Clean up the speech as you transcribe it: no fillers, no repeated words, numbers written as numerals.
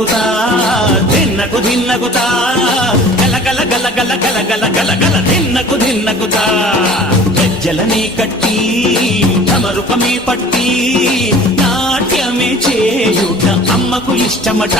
ధిన్నకుతా ధిన్నకుతా గల గల గల గల గల గల గల గల ధిన్నకుతా గజ్జలనే కట్టి తమరుపమే పట్టి నాట్యమే చేయుట అమ్మకు ఇష్టమట.